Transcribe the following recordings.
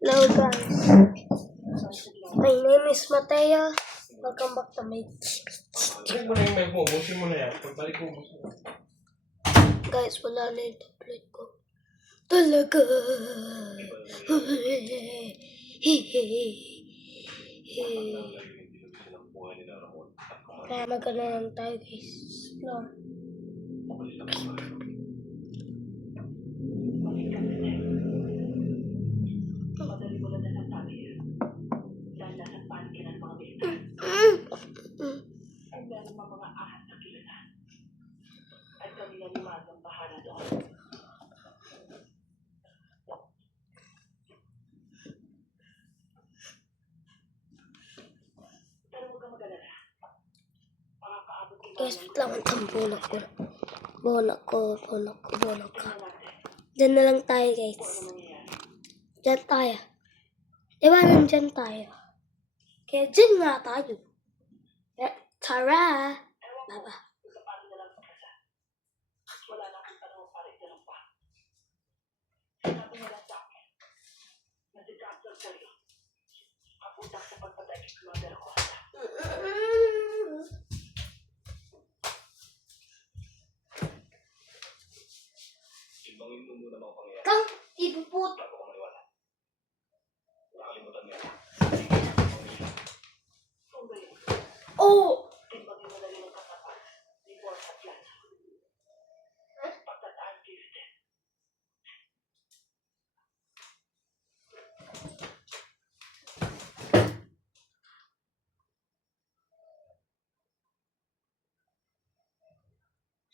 Hello guys, my name is Mateo. Welcome back to my Balik mo na yung mic mo, busin mo na yan. Pagbalik mo, busin mo. guys, wala na yung tablet ko. Talaga. Kaya magano lang tayo guys. No. Guys, wait lang ang bonak ko. Bonak ko. Diyan na lang tayo guys. Diyan tayo. Diba nandyan tayo? Kaya dyan nga tayo. Tara! Baba. Ibangin mo muna mga pangyayari. Kang ibuput. Bago ko maniwala. Nakalimutan mo yan. Oh!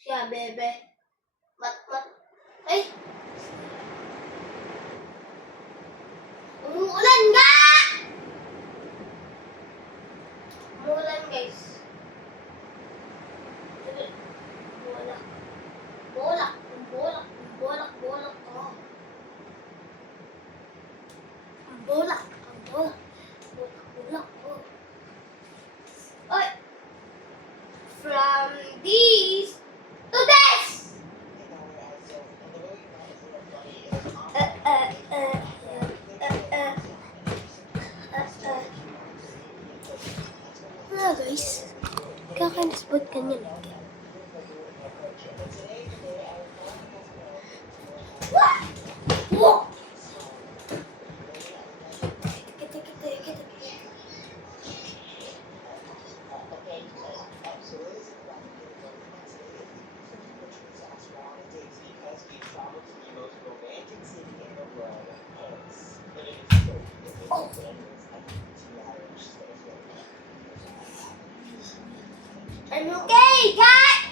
Siya, bebe. Mat. Ay! Umuulan nga! Umuulan guys. Bolak ko. Bolak ko. Oy! From this to this! Wala guys. Kakainis ba't ganyan? Wow! Kita. Oh. I'm okay, guys!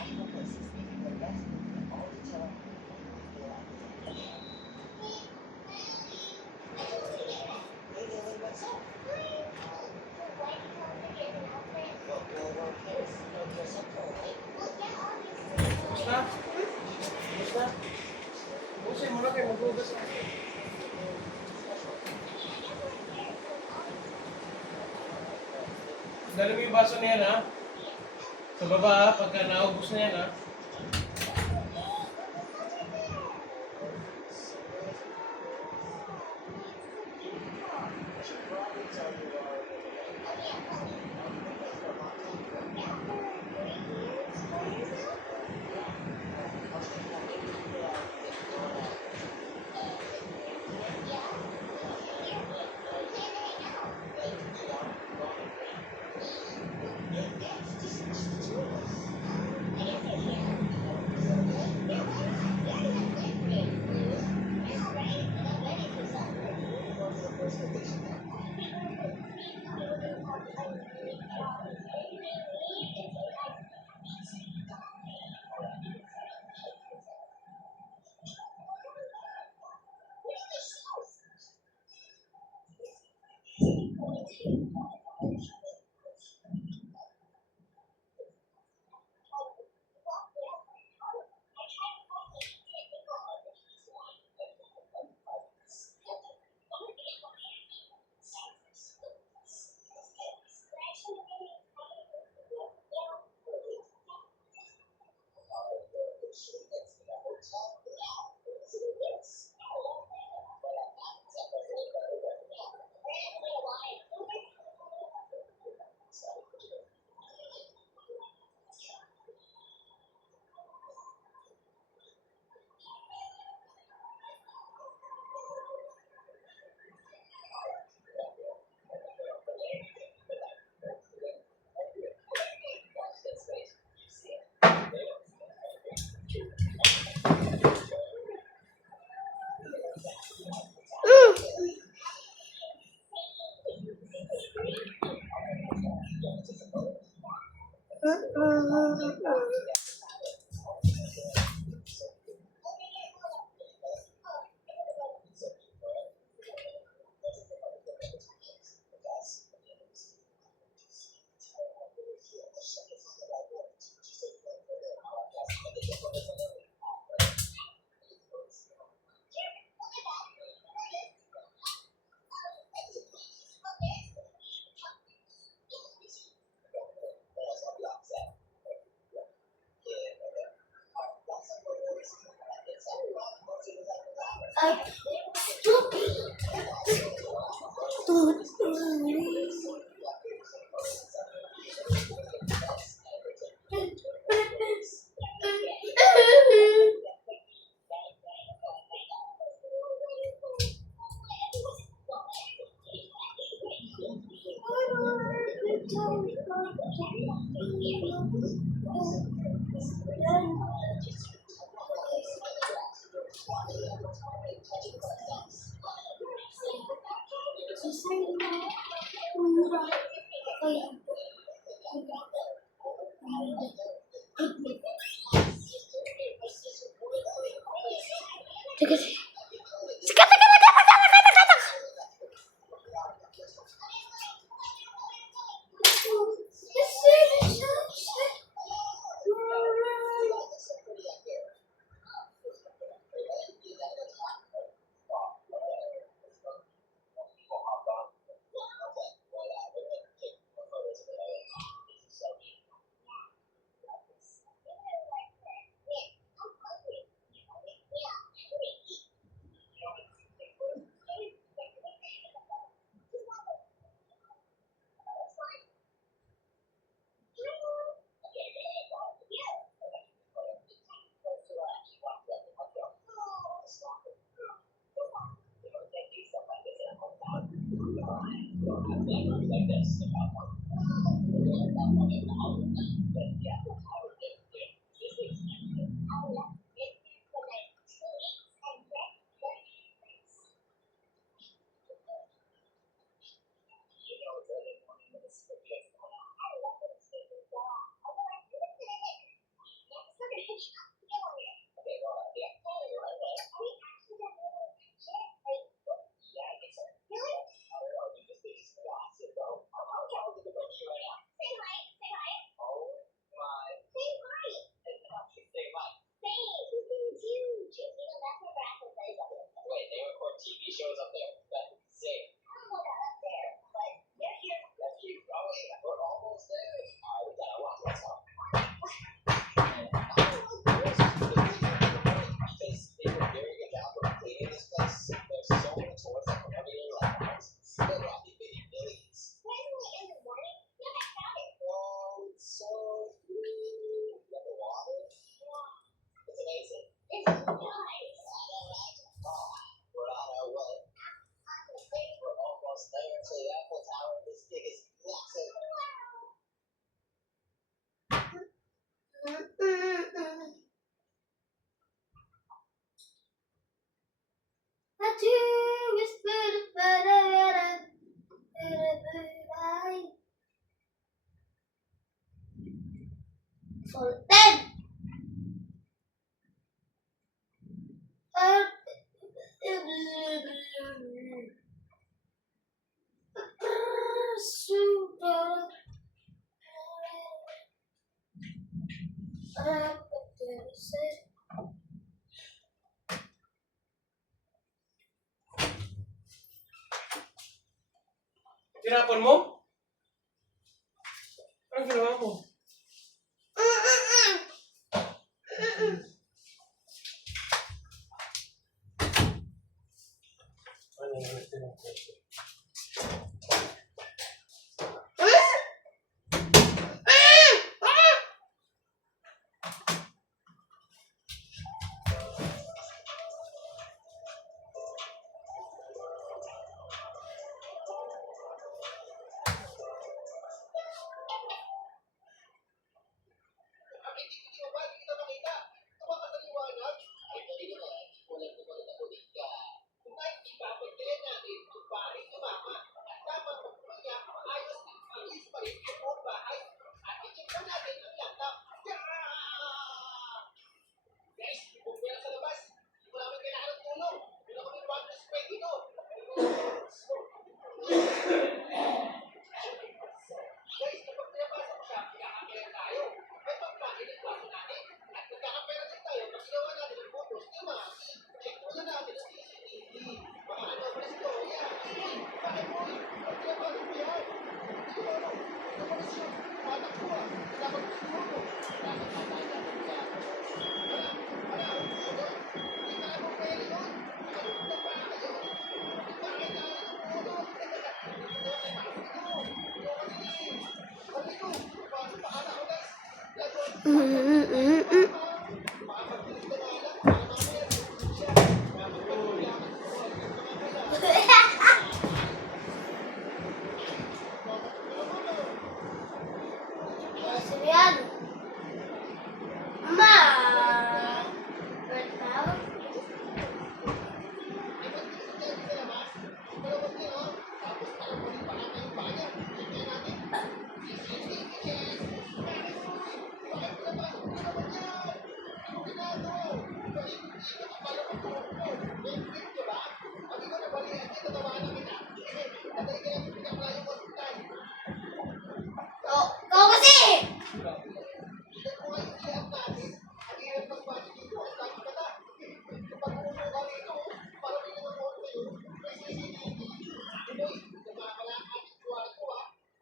Basta? Busin mo na kayo, maghugas na. Dali mo yung baso na yan, ha? Sa baba, ha? Pagka naubos na yan, ha? Sige, sige. Sige, sige, sige, sige, sige, sige. Sultan. Tinapon mo? Anong ginawa mo? Ano yung tinapon? Siriano. Ma. Bertao. Oh, kau kasi!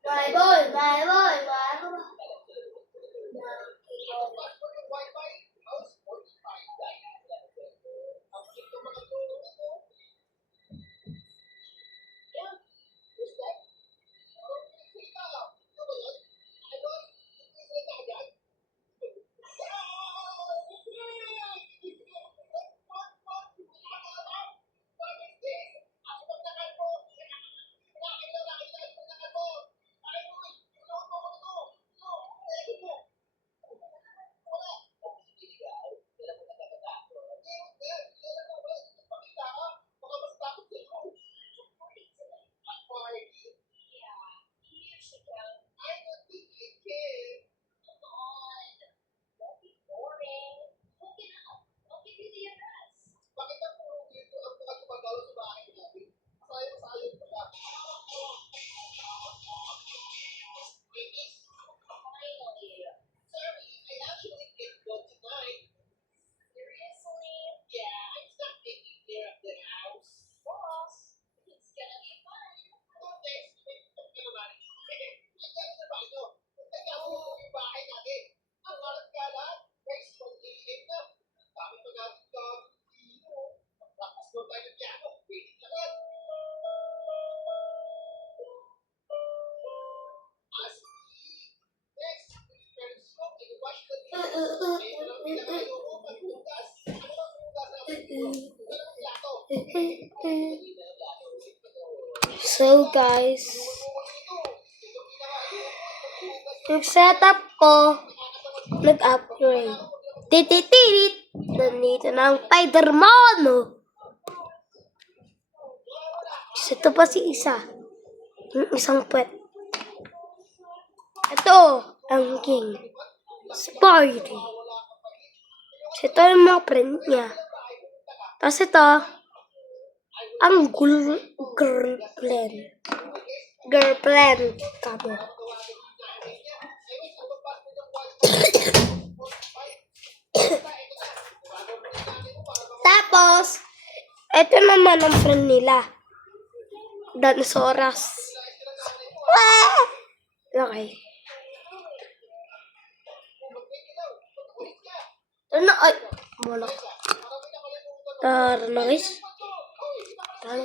Bye boy, bye. So guys, yung setup ko, nag-upgrade. Tititirit! Nandito na ang Spider-Man! Ito pa si isa. Yung isang pet. Ito, ang king. Spidey. Ito yung mga friend niya. Tapos ito, ang girlfriend. Girlfriend kamo. Tapos, ito naman ang friend nila. Dinosaurus. Okay. Ano? Ay, bolak. Tara na guys. Tara.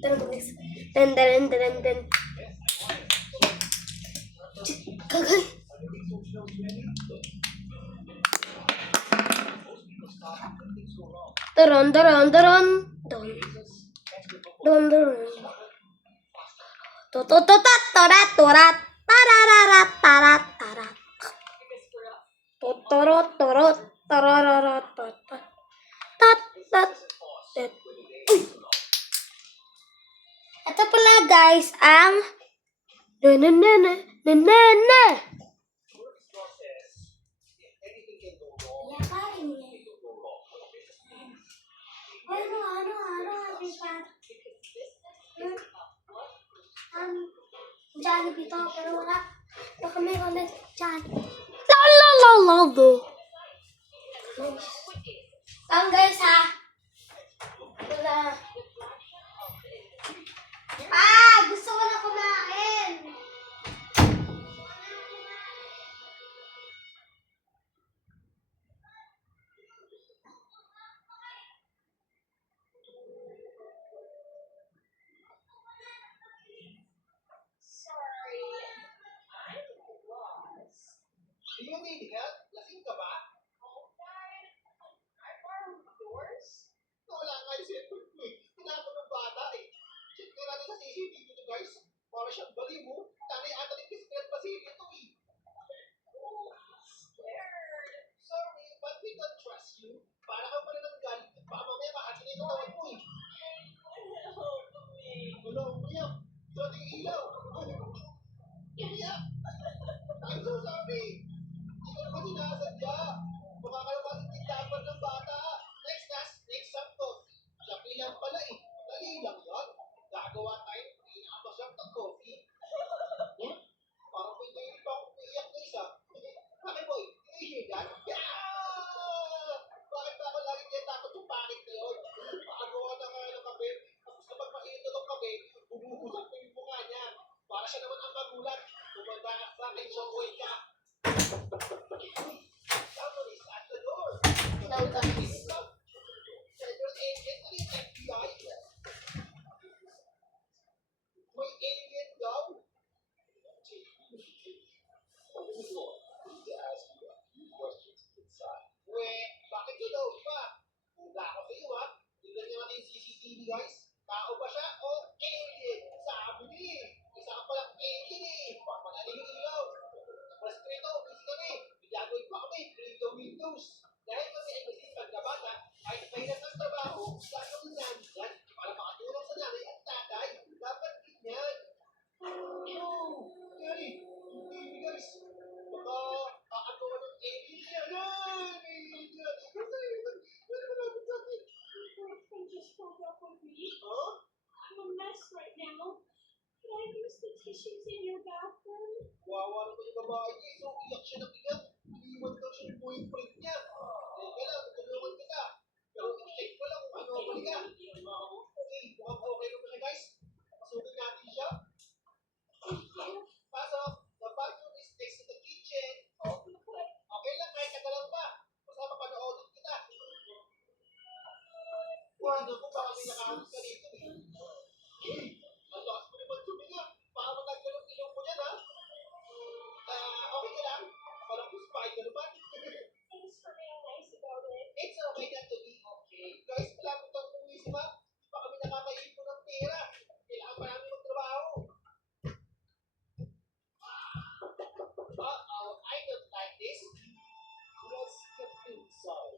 Tara mo guys. Dan dan dan dan. Kagay. Daron daron daron. Don. Don don. Totototat torat torat. Tarararat tarat tarat. Totorot torot. Tarararat tat tat. Tat tat. Tat. Uy. Ito pala guys ang na. Jollibee to, pero wala. Baka may ulit Jollibee. Lalalala. Guys ha. Wala. Gusto ko na kumain. Do you need help? Lasing ka ba? Wala nga yung cellphone ko eh. Tinapon ng bata eh. Check nga natin sa CCTV to guys. Para siyang baliw mo. Tanay ata ni Christian Basilio ito eh. Sorry, but we don't trust you. Para kang manananggal. Baka mamaya makakita yung katawan mo eh. Wala, umiyak. Sa ating ilaw. Umiyak. I'm so sorry. Hindi ko naman sinasadya. Mukha ka naman tindapan ng bata. Next up to. Laki lang pala eh. Dali lang yan. Gagawa tayo ng pinakamasarap na coffee. Parang may dahil pa akong umiiyak na isa. Bakit boy? Hinihilig yan? Yeah! Bakit ba ako lagi tinatakot yung pangit na yun? Pakagawa na nga ng kape. Tapos kapag mainit na ng kape, bumuhusap ko yung mukha niya. Para siya naman ang magulat. Tumanda ka sa akin, shockwave ka. Someone is at the door. Federal agent and FBI. May alien daw. Bakit yun daw pa? Hula ako sa iyo ha. Tignan niyo natin yung CCTV guys. Tao ba siya o alien? Sabi niya eh. Isa ka palang alien eh. Pamanalig yung ilaw. Mas krito, busy kami. Bigagawin pa kami. Clean the windows. Dahil kami ay masipag na bata, kahit mahirap ang trabaho, gagawin namin yan para makatulong sa nanay at tatay. Dapat ganyan. Gary, hindi guys. Baka kakagawa ng alien yan. Alien yan. Ano ba namin sa akin? Boyfriend just broke up with me. Huh? I'm a mess right now. Can I use the tissues in your bathroom? Wawa naman yung babae niya. So, iyak siya ng iyak. Iniwan daw siya yung boyfriend niya. Teka lang, tutulungan kita. Pero i-check ko lang kung ano ang mali ka. Okay, mukhang okay naman siya guys. Pasukin natin siya. Pasok. The bathroom is next to the kitchen. Okay lang, kahit kagalaw pa. Basta mapanoodin kita. Ano ko, baka may nakahanap ka dito eh. Ang lakas mo naman suminga. Baka matanggal ang ilong mo dyan ha. Okay ka lang? Walang spider naman. Thanks for being nice about it. It's okay not to be okay. Guys, malapit ang uwi si Ma. Pa kami nakakaipon ng pera. Kailangan pa namin magtrabaho. I don't like this. Let's get inside.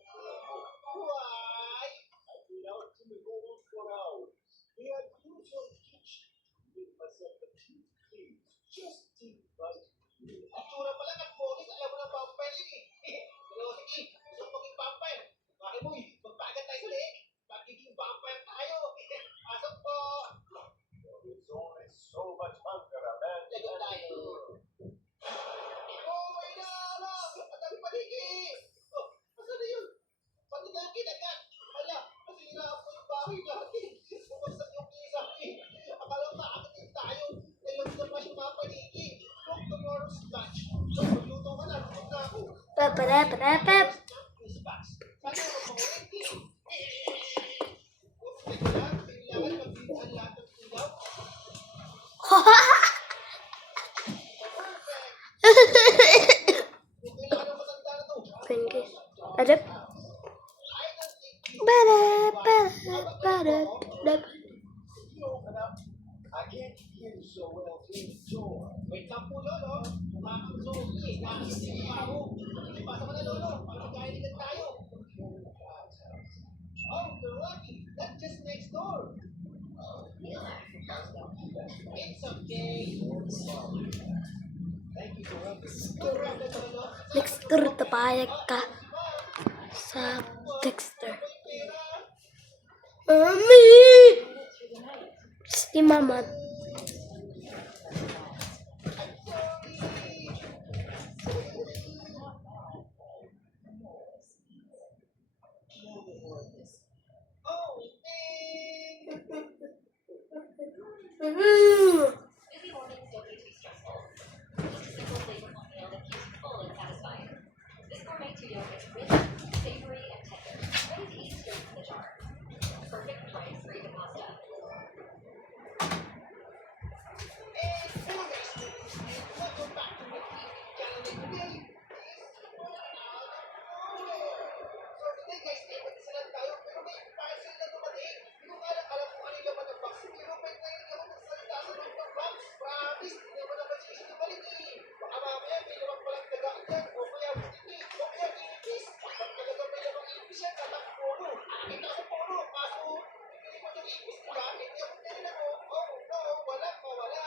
Why? I've been out in the cold for hours. We had usual kitchen. Give myself a few cleans. Just think right. Ang tsura pala ng boses, alam mo ng vampire yun eh. Pero sige, gusto ko maging vampire. Bakit mo eh, magpagat tayo sa leeg. Magiging vampire tayo. Pasok po. There's only so much hunger a man Lagot can tayo. endure. Oh, may naala! Ang dami paligid! Oh, asan na yun? Pati na ang kinagat. Hala, nasira po yung bahay natin. Bumagsak yung kisap eh. Akala ko makakatin tayo. Alam na pa yung mga paligid. Look, tomorrow's lunch. So, magluto ka na. Luto na ako. Pap. Christmas. Sana ako mga ulit eh. Oh, teka lang. Kailangan mag-big ang lahat ng You open up. I can't hear you so well through the door. Wait lang po, Lolo. Kumakang zombie. Nakakasing pa ako. Pasa ka na, Lolo. Pagkakainigan tayo. Oh, you're lucky. That's just next door. It's okay. Thank you for helping. Dexter, tapayag ka sa Dexter. Mami! Si Mama. Busy mornings don't need to be stressful. Just a simple flavorful meal that keeps you full and satisfied. This gourmet Cheeto is rich, savory, and tender, ready to eat straight from the jar. Perfect with rice or even pasta. Welcome back to my channel today. So today guys, isa lang tayo pero may parcel na dumating. Hindi ko alam kung ano yung laman ng box. Pero may narinig ako magsalita sa loob ng box. Promise, hindi naman naman sisinungaling eh. Baka mamaya may lamang palang dagaan dyan. O kaya hindi. O kaya inipis. Pag talaga may lamang inipis yan, tatang polo. Nakakita ko polo. Kaso, hindi mo yung inipis, diba? Hindi ako tinignan ko. Oh no, walang mawala.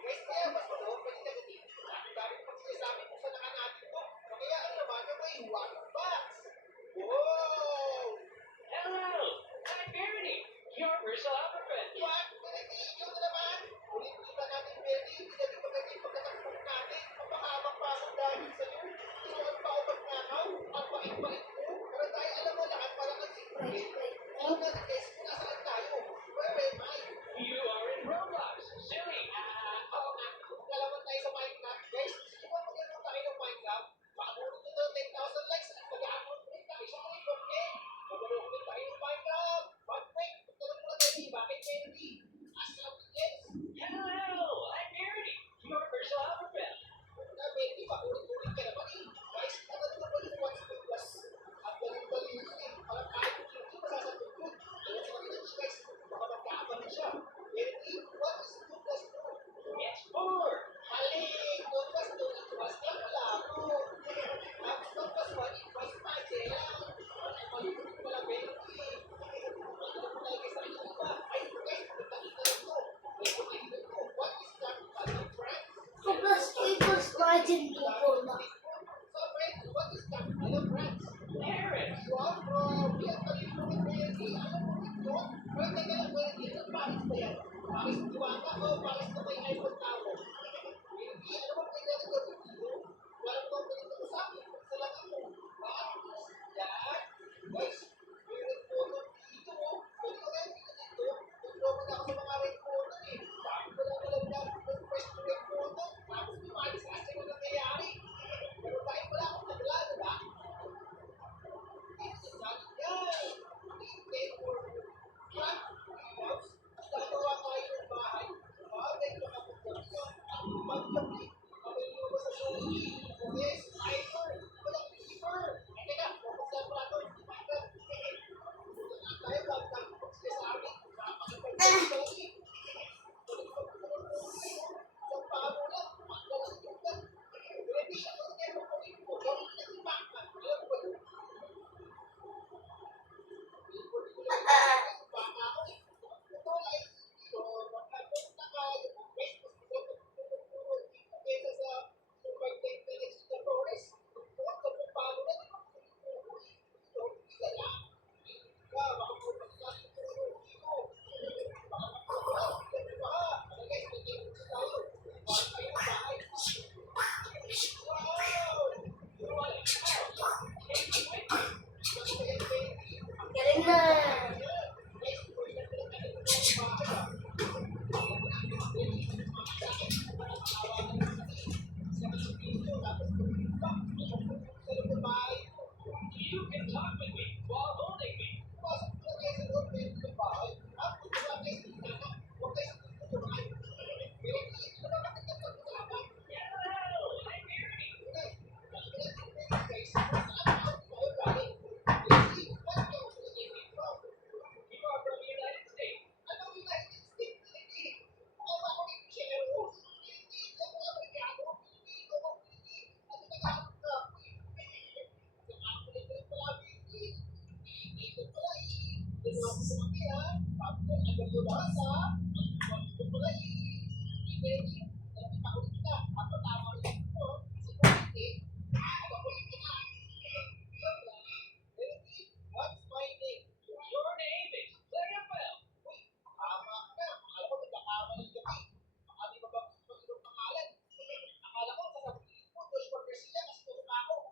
Guys, kaya mas pwede negative. Ang daming pagsasabi kung saan natin to. Kaya ang laman na may one box. Wow! Hello! I'm Verity, your virtual alphabet. What? Pinag-iigaw na naman? Ulit-ulitan natin, Benny. Hindi natin maganda yung pagkatakbo natin. Mapahabang pa ako dahil sa'yo. Turuan pa ako magnakaw. Ang bait-bait mo. Pero tayo alam mo lahat para kang secret. Alam natin guys kung nasaan tayo. Where am I? You are in Roblox. Silly. Oo nga. Lalaman tayo sa Minecraft. Guys, gusto mo ba mag-upload tayo ng Minecraft? Makabunin nyo ng 10,000 likes at mag-upload ulit tayo sa mga content. Maglaro ulit tayo ng Minecraft. But wait, magtanong muna tayo bakit Benny? Asal yes. Hello! I'm Verity, your virtual alphabet. Na Benny, paulit-ulit ka naman eh. Guys, ano naman ba yung what's the plus? Ang galing-galing yun eh. Parang kahit yung hindi masasagot yun. Kaya sa mga guys, baka magkakabalan siya. Benny, what is 2 plus 2? It's 4. Mali! 2 plus 2 equals na malabo. Tapos 2 plus 1 equals 5 eh lang. Ay, malibot pala Benny. Ano mo talaga sa inyo ba? Ay, guys, nagkakita lang to. Ay, kumain ko. What is that? Ano, friends? Plus 2 equals 5 po po na. So, friends, what is that? Ano, friends? Paris. Wow, bro! Yan, kanina mo Benny. Alam mo ito? Pero teka lang, Benny. Ano Paris ba yan? Paris Diwata o Paris na may iPhone tao? Benny, ano ba kailangan gawin dito? Walang mga pinito ko sa akin. Isa lang ako. Yan. Guys, may red button dito. Pwede ko kayo dito dito. Nag-logo na ako sa mga red button eh. Bakit ko lang alam na nag-press ko red button? Tapos umalis kasi na nangyayari. Pero bakit wala akong nagla, diba? It's not yan. Hindi for gagawa tayo ng bahay. Bagay ko kapag What's my name? Your name is Leia Bell. Tama ka. Akala ko nagkakamali ka. Baka di ba ba gusto mo yung pangalan? Akala ko sasabihin mo, Joshua Garcia kasi tulong ako.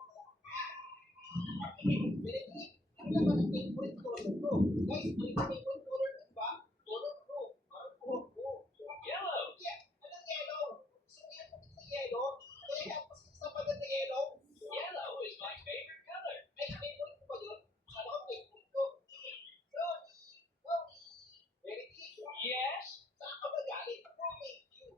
Benedict, ano naman ang favorite color ko? Guys, ano yung favorite color ko ba? Color ko. Yellow. Yeah, anong yellow? Gusto mo yan sa yellow? Kaya kasi sa pagkat na yellow? Yellow is my favorite color. Ay, favorite ko ba yun? Akala ko favorite ko. Benedict, yes? Saan ka ba galing? Who made you?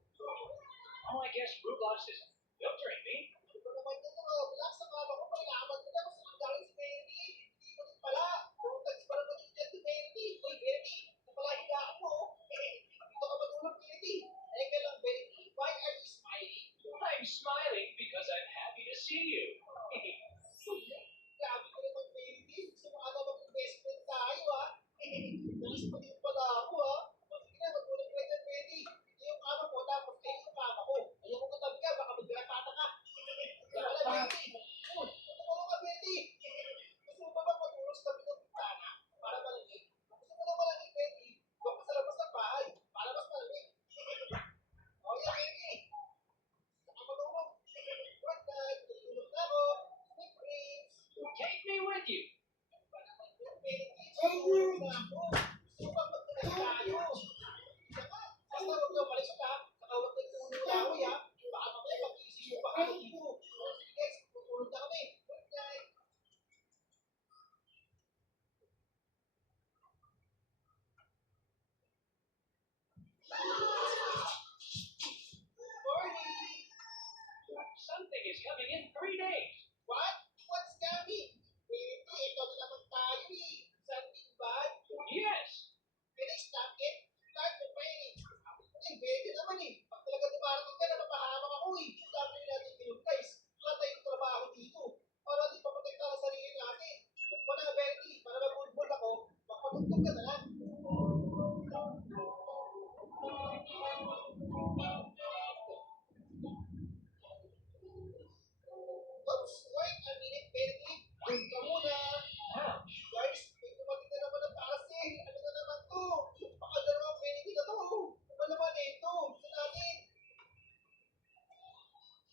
Oh, I guess Rudolph's is filtering me. Ano ba naman yun? Relax, akala ko may laman ko na kasi ang galing si Benedict. Hindi ko din pala. Pumunta pa naman yung dyan si Benedict. Uy, Benedict, napalahigaan mo. Dito ka matulog, Benedict. Teka lang, Benedict, why are you smiling? I'm smiling because I'm happy to see you. Grabe ko naman, Benedict. Gusto mo ata maging best friend tayo, ha? Nalis mo din pala ako, ha? Sige na, matulog ka dyan, Benedict. Hindi yung kama mo, tapos kayo yung kama ko. Ayaw ko katabi ka, baka magratata ka. Wala, Benedict. Matulog ka, Benedict. Gusto mo ba bang matulog sa tabi ng bintana para malamig? Gusto mo na malamig, Benedict? Huwag ka sa labas ng bahay para mas malamig. Oh, yeah, Benedict. Saka matulog. Good night. Tulog na ako. Sweet dreams. Take me with you. Take me with you. Gusto mo bang magtuloy tayo? Basta huwag ka umalis ka. Saka huwag ka tulog na ako, ha? Baka mamaya mag-iisip mo pa ako dito. Sige, guys. Tutulog na kami. Good night. Morning! Something is coming in 3 days. What? What's coming? Ito, ito na naman tayo eh. Something bad? Yes. Can I stop it? Start the training. Eh, pwede naman eh. Pag talaga dumarating ka, napapahamak ako eh. Sabi natin yun, guys. Wala tayong trabaho dito. Para di paprotekta ang sarili natin. Kung pa na, Bertie, para mag-football ako, magpatugtog ka na lang. Oops, wait a minute, Bertie. Doon ka muna. Guys, may dumating na naman ang parcel. Ano na naman to? Baka dalawang Benedict na to. Ano naman ito? Gusto natin.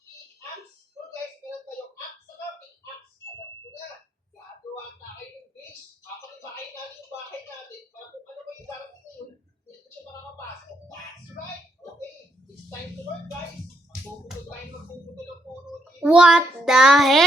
Pickaxe? So guys, meron tayong axe saka pickaxe. Alam ko na. Gagawa tayo ng base. Papalibahin natin yung bahay natin. Para kung ano ba yung darating na yun, hindi ko siya makakapasok. That's right. Okay, it's time to work, guys. Magpuputol tayo ng puno dito. What the heck?